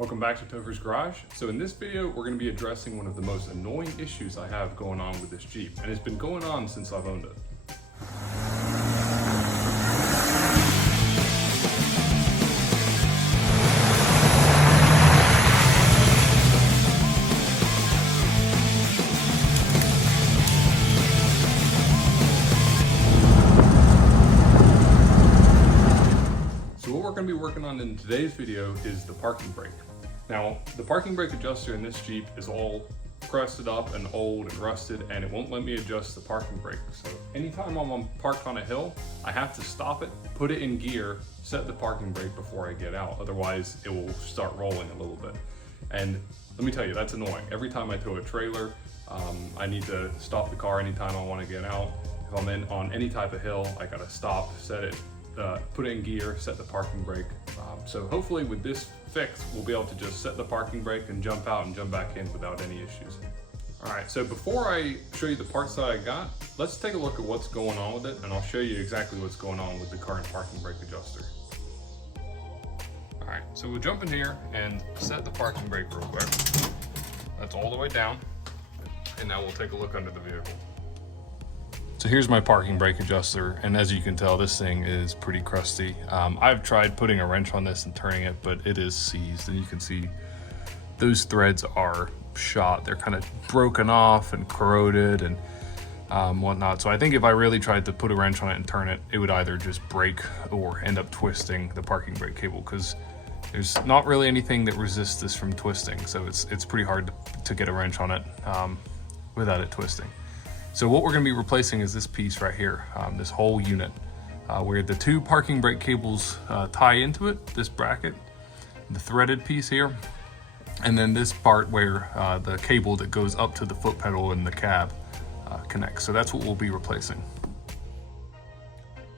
Welcome back to Topher's Garage. So in this video, we're going to be addressing one of the most annoying issues I have going on with this Jeep, and it's been going on since I've owned it. So what we're going to be working on in today's video is the parking brake. Now, the parking brake adjuster in this Jeep is all crusted up and old and rusted, and it won't let me adjust the parking brake. So anytime I'm parked on a hill, I have to stop it, put it in gear, set the parking brake before I get out. Otherwise, it will start rolling a little bit. And let me tell you, that's annoying. Every time I tow a trailer, I need to stop the car anytime I want to get out. If I'm on any type of hill, I gotta stop, set it, put it in gear, set the parking brake. So hopefully with this fix, we'll be able to just set the parking brake and jump out and jump back in without any issues. All right, so before I show you the parts that I got, let's take a look at what's going on with it, and I'll show you exactly what's going on with the current parking brake adjuster. All right, so we'll jump in here and set the parking brake real quick. That's all the way down, and now we'll take a look under the vehicle. So here's my parking brake adjuster, and as you can tell, this thing is pretty crusty. I've tried putting a wrench on this and turning it, but it is seized, and you can see those threads are shot. They're kind of broken off and corroded and whatnot. So I think if I really tried to put a wrench on it and turn it, it would either just break or end up twisting the parking brake cable, because there's not really anything that resists this from twisting. So it's pretty hard to get a wrench on it without it twisting. So what we're going to be replacing is this piece right here, this whole unit, where the two parking brake cables tie into it, this bracket, the threaded piece here, and then this part where the cable that goes up to the foot pedal and the cab connects. So that's what we'll be replacing.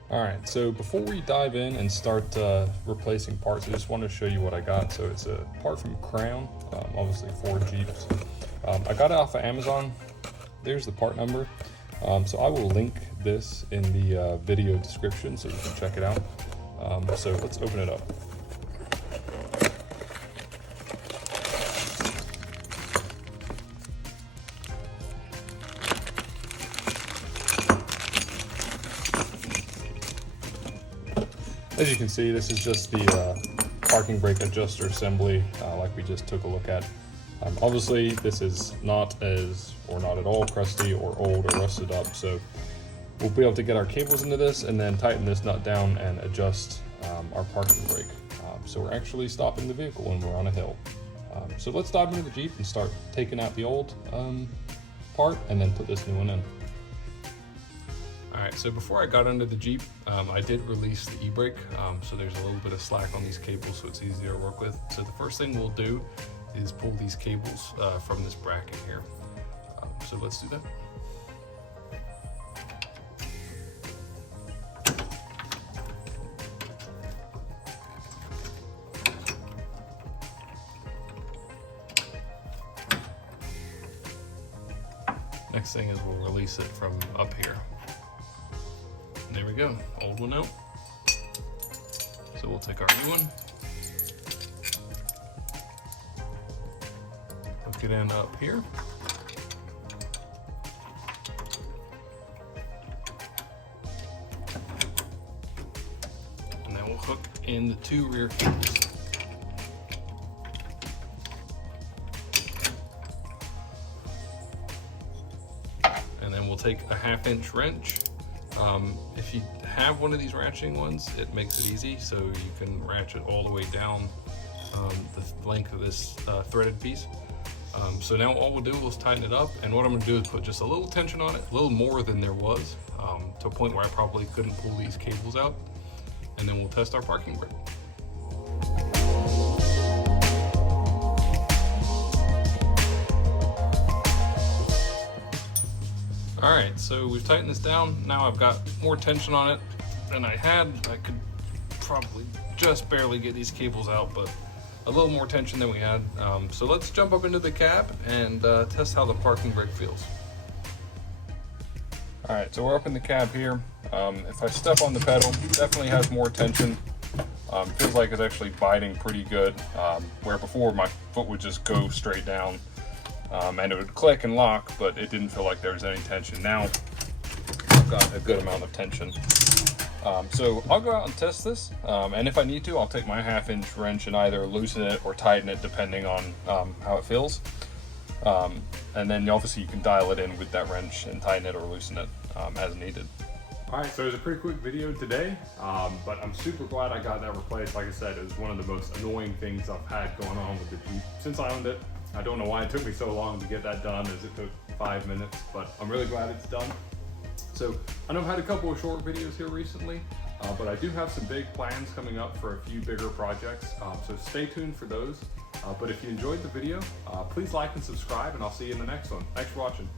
All right, so before we dive in and start replacing parts, I just want to show you what I got. So it's a part from Crown, obviously for Jeeps. I got it off of Amazon. There's the part number. So I will link this in the video description so you can check it out. So let's open it up. As you can see, this is just the parking brake adjuster assembly like we just took a look at. Obviously, this is not at all crusty or old or rusted up, so we'll be able to get our cables into this and then tighten this nut down and adjust our parking brake. So we're actually stopping the vehicle when we're on a hill. So let's dive into the Jeep and start taking out the old part and then put this new one in. All right, so before I got under the Jeep, I did release the e-brake, so there's a little bit of slack on these cables, so it's easier to work with. So the first thing we'll do is pull these cables from this bracket here. So let's do that. Next thing is we'll release it from up here. And there we go, old one out. So we'll take our new one, hook it in up here. And then we'll hook in the two rear cables. And then we'll take a 1/2-inch wrench. If you have one of these ratcheting ones, it makes it easy, so you can ratchet all the way down the length of this threaded piece. So now all we'll do is tighten it up, and what I'm gonna do is put just a little tension on it, a little more than there was, to a point where I probably couldn't pull these cables out, and then we'll test our parking brake. All right, so we've tightened this down. Now I've got more tension on it than I had. I could probably just barely get these cables out, but a little more tension than we had. So let's jump up into the cab and test how the parking brake feels. All right, so we're up in the cab here. If I step on the pedal, definitely has more tension. Feels like it's actually biting pretty good, where before my foot would just go straight down and it would click and lock, but it didn't feel like there was any tension. Now I've got a good amount of tension. So I'll go out and test this, and if I need to, I'll take my 1/2-inch wrench and either loosen it or tighten it depending on how it feels. And then obviously you can dial it in with that wrench and tighten it or loosen it as needed. Alright, so it was a pretty quick video today, but I'm super glad I got that replaced. Like I said, it was one of the most annoying things I've had going on with the Jeep since I owned it. I don't know why it took me so long to get that done, as it took 5 minutes, but I'm really glad it's done. So I know I've had a couple of short videos here recently, but I do have some big plans coming up for a few bigger projects, so stay tuned for those. But if you enjoyed the video, please like and subscribe, and I'll see you in the next one. Thanks for watching.